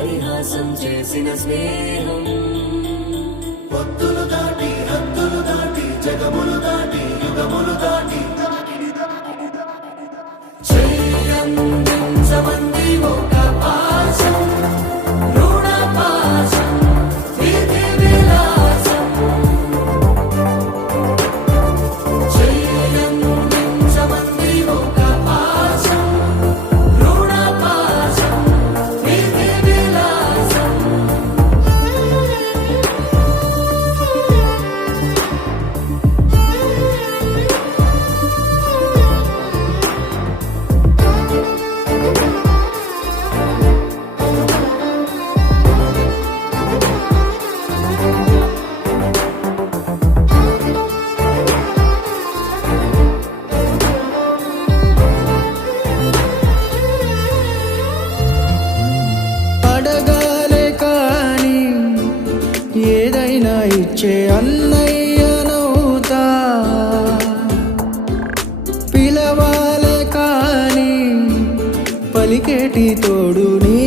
పరిహాసం చేసిన స్నేహం. పొత్తులు దాటి హద్దులు దాటి జగములు దాటి యుగములు దాటి చెయ్యందించమంది ఒక పాశం, రుణ పాశం, విధి విలాసం. చెయ్యందించమంది ఒక పాశం, రుణ పాశం, విధి విలాసం. అడగాలే కాని ఏదైనా ఇచ్చే అన్నయ్యనవుతా, పిలవాలే కాని పలికేటి తోడు నీ